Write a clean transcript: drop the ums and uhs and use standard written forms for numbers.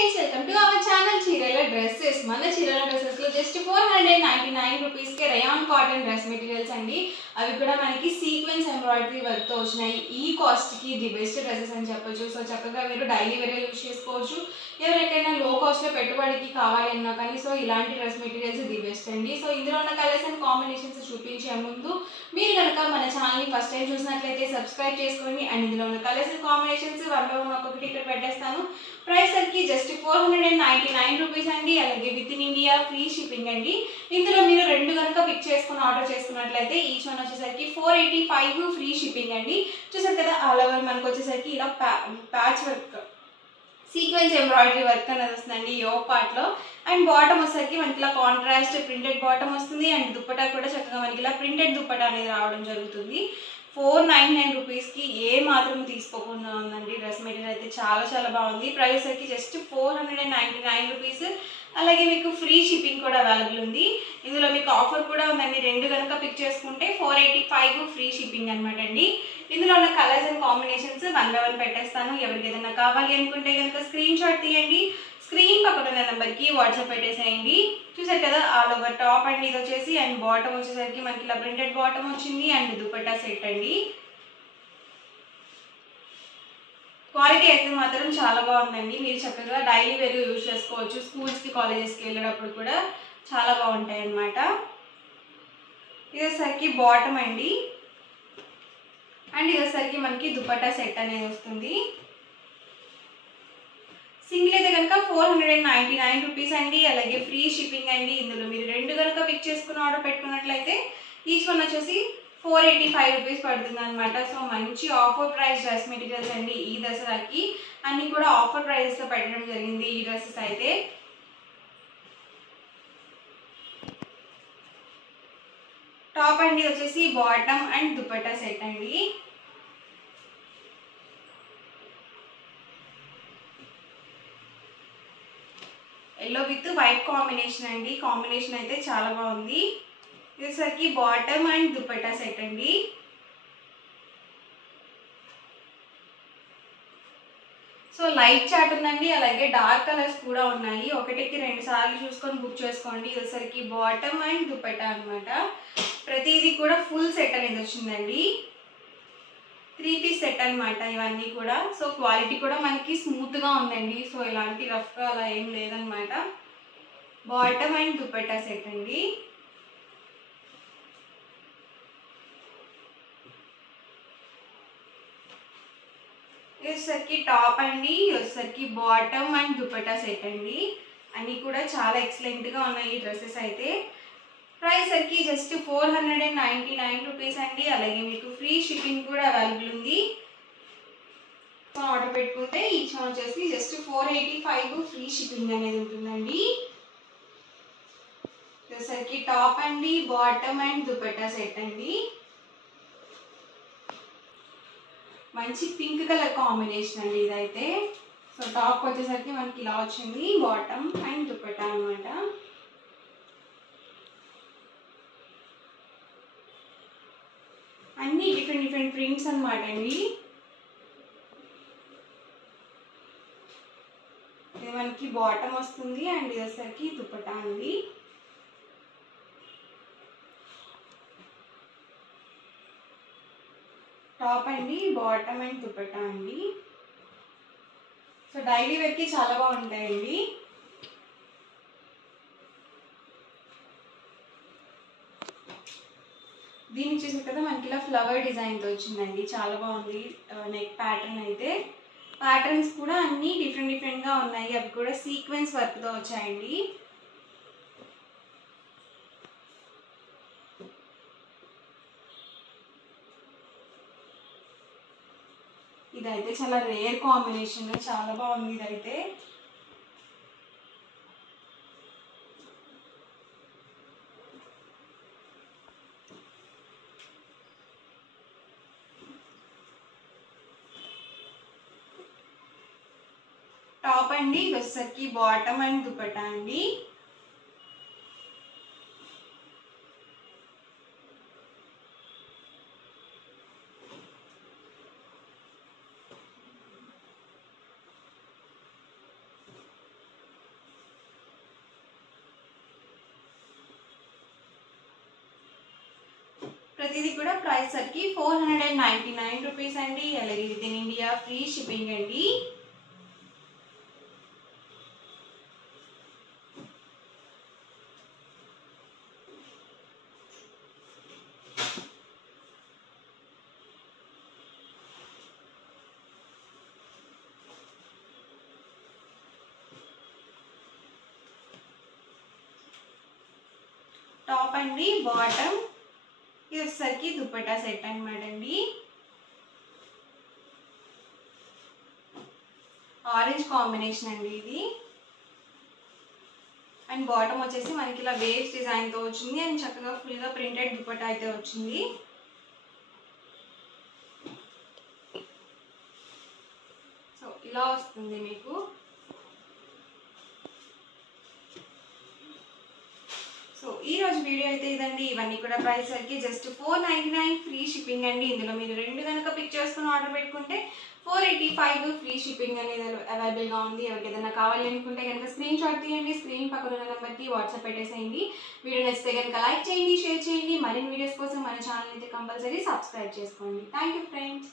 Friends, welcome to our channel చీరల dresses. మన చీరల డ్రెస్సెస్ లో జస్ట్ 499 రూపీస్ కే రయాన్ కాటన్ డ్రెస్ మెటీరియల్స్ అండి. అవి కూడా మనకి సీక్వెన్స్ ఎంబ్రాయిడరీ వర్క్ తో వచ్చినాయి. ఈ కాస్ట్ కి ది బెస్ట్ డ్రెస్సెస్ అని చెప్పొచ్చు. సో చక్కగా మీరు డైలీ వేర్ యూజ్ చేసుకోవచ్చు. ఎవరికైనా లో కాస్ట్ లో పెట్టుబడికి కావాలి అన్నా కానీ సో ఇలాంటి డ్రెస్ మెటీరియల్స్ ది బెస్ట్ అండి. సో ఇందులో ఉన్న కలర్స్ అండ్ కాంబినేషన్స్ చూపించే ముందు మీరు కనుక మన ఛానల్ ని ఫస్ట్ టైం చూసినట్లయితే సబ్స్క్రైబ్ చేసుకోండి. అండ్ ఇందులో ఉన్న colours and combinations one by one ఒక్కొక్కటి ఇక్కడ పెట్టేస్తాను. ప్రైస్ వచ్చి జస్ట్ 499 రూపీస్ అండి. అలాగే with in India free shipping అండి. ఇందులో మీరు రెండు కనుక పిక్ చేసుకుని ఆర్డర్ చేసుకున్నట్లయితే ఈచ్ వన్ వచ్చేసరికి 485 ఫ్రీ షిప్పింగ్ అండి. చూసారు కదా, ఆల్ ఓవర్ మనకు వచ్చేసరికి ఇలా patch work sequence embroidery work అనేది వస్తుందండి యో పార్ట్ లో. అండ్ బాటమ్ వచ్చేసరికి మనకి ఇలా కాంట్రాస్ట్ ప్రింటెడ్ బాటమ్ వస్తుంది. అండ్ దుప్పటా కూడా చక్కగా మనకి ఇలా ప్రింటెడ్ దుప్పటా అనేది రావడం జరుగుతుంది. 499 రూపీస్ కి ఏ మాత్రం తీసుకోకుండా ఉందండి. డ్రెస్ మెటీరియల్ అయితే చాలా చాలా బాగుంది. ప్రైస్ వచ్చి జస్ట్ 499 రూపీస్. అలాగే మీకు ఫ్రీ షిప్పింగ్ కూడా అవైలబుల్ ఉంది. ఇందులో మీకు ఆఫర్ కూడా ఉందండి. రెండు కనుక పిక్ చేసుకుంటే 485 ఫ్రీ షిప్పింగ్ అనమాట అండి. ఇందులో ఉన్న colours and combinations one by one పెట్టేస్తాను. ఎవరికి ఏదైనా కావాలి అనుకుంటే కనుక స్క్రీన్ షాట్ తీయండి. స్క్రీన్ పక్కన ఉన్న నెంబర్కి వాట్సాప్ పెట్టేసేయండి. చూసారు కదా, ఆల్ ఓవర్ టాప్ అండ్ ఇది వచ్చేసి అండ్ బాటమ్ వచ్చేసరికి మనకి ఇలా ప్రింటెడ్ బాటమ్ వచ్చింది. అండ్ దుపట్టా సెట్ అండి. క్వాలిటీ అయితే మాత్రం చాలా బాగుందండి. మీరు చక్కగా డైలీ వేర్ యూజ్ చేసుకోవచ్చు. స్కూల్స్కి కాలేజెస్కి వెళ్ళేటప్పుడు కూడా చాలా బాగుంటాయి అన్నమాట. ఇది వచ్చేసరికి బాటమ్ అండి. అండ్ ఇది వచ్చేసరికి మనకి దుపట్టా సెట్ అనేది వస్తుంది. సింగిల్ అయితే కనుక 499 రూపీస్ అండి. అలాగే ఫ్రీ షిప్పింగ్ అండి. ఇందులో మీరు రెండు కనుక పిక్ చేసుకుని ఆర్డర్ పెట్టుకున్నట్లయితే ఈచ్ వన్ వచ్చేసి 485 రూపీస్ పడుతుంది అనమాట. సో మంచి ఆఫర్ ప్రైస్ డ్రెస్ మెటీరియల్స్ అండి. ఈ దసరాకి అన్ని కూడా ఆఫర్ ప్రైస్ లో పెట్టడం జరిగింది ఈ డ్రెస్సెస్ అయితే. టాప్ అండి వచ్చేసి బాటమ్ అండ్ దుపట్టా సెట్ అండి. ఎల్లో విత్ వైట్ కాంబినేషన్ అండి. కాంబినేషన్ అయితే చాలా బాగుంది. ఇది బాటమ్ అండ్ దుపట్టా సెట్ అండి. సో లైట్ చాట్ ఉందండి. అలాగే డార్క్ కలర్స్ కూడా ఉన్నాయి. ఒకటికి రెండు సార్లు చూసుకొని బుక్ చేసుకోండి. ఇది బాటమ్ అండ్ దుపట్టా అనమాట. ప్రతిదీ కూడా ఫుల్ సెట్ అనేది వచ్చిందండి. 3 పీస్ సెట్ అనమాట ఇవన్నీ కూడా. సో క్వాలిటీ కూడా మనకి స్మూత్ గా ఉందండి. సో ఇలాంటి రఫ్ గా అలా ఏం లేదనమాట. బాటమ్ అండ్ దుపట్టా సెట్ అండి. ఇది టాప్ అండి. ఇది బాటమ్ అండ్ దుపట్టా సెట్ అండి. అన్ని కూడా చాలా ఎక్సలెంట్ గా ఉన్నాయి ఈ డ్రెస్సెస్ అయితే. ప్రైస్ వచ్చి జస్ట్ 499 రూపీస్ అండి. అలాగే మీకు ఫ్రీ షిప్పింగ్ కూడా అవైలబుల్ ఉంది. ఆర్డర్ పెట్టుకుంటే ఈచ్ వన్ వచ్చేసి జస్ట్ 485 ఫ్రీ షిప్పింగ్ అనేది ఉంటుందండి. టాప్ అండి, బాటమ్ అండ్ దుపట్టా సెట్ అండి. మంచి పింక్ కలర్ కాంబినేషన్ అండి ఇదైతే. సో టాప్ వచ్చేసరికి మనకి ఇలా వచ్చింది. బాటమ్ అండ్ దుపట్టా అనమాట. అన్ని డిఫరెంట్ డిఫరెంట్ ప్రింట్స్ అనమాట అండి. ఇది మనకి బాటమ్ వస్తుంది. అండ్ ఇది వచ్చేసరికి దుపట్టా అండి. టాప్ అండి, బాటమ్ అండ్ దుపట్టా అండి. సో డైలీ వేర్కి చాలా బాగుంటాయండి. దీన్ని చూసారు కదా, మనకి ఇలా ఫ్లవర్ డిజైన్తో వచ్చిందండి. చాలా బాగుంది. నెక్ ప్యాటర్న్ అయితే ప్యాటర్న్స్ కూడా అన్నీ డిఫరెంట్ డిఫరెంట్గా ఉన్నాయి. అవి కూడా సీక్వెన్స్ వర్క్తో వచ్చాయండి. ఇదైతే చాలా రేర్ కాంబినేషన్. చాలా బాగుంది ఇదైతే. టాప్ అండి. ఇది బాటమ్ అండ్ దుపట్టా అండి. ప్రతిదీ కూడా ప్రైస్ సరికి 499 రూపీస్ అండి. అలాగే with in India free shipping అండి. టాప్ అండి, బాటమ్, ఇది వచ్చేసరికి దుపట్టా సెట్ అనమాట అండి. ఆరెంజ్ కాంబినేషన్ అండి ఇది. అండ్ బాటమ్ వచ్చేసి మనకి ఇలా వేవ్స్ డిజైన్తో వచ్చింది అండ్ చక్కగా ఫుల్గా ప్రింటెడ్ దుపట్టా అయితే వచ్చింది. సో ఇలా వస్తుంది మీకు. సో ఈ రోజు వీడియో అయితే ఇదండి. ఇవన్నీ కూడా ప్రైస్ సరికి జస్ట్ 499 ఫ్రీ షిప్పింగ్ అండి. ఇందులో మీరు 2 కనుక పిక్ చేసుకుని ఆర్డర్ పెట్టుకుంటే 485 ఫ్రీ షిప్పింగ్ అనేది అవైలబుల్గా ఉంది. ఎవరికి ఏదైనా కావాలి అనుకుంటే కనుక స్క్రీన్ షాట్ తీయండి, స్క్రీన్ పక్కన ఉన్న నెంబర్కి వాట్సాప్ పెట్టేసేయండి. వీడియో నచ్చితే కనుక లైక్ చేయండి, షేర్ చేయండి. మరిన్ని వీడియోస్ కోసం మన ఛానల్ అయితే కంపల్సరీ సబ్స్క్రైబ్ చేసుకోండి. Thank you friends.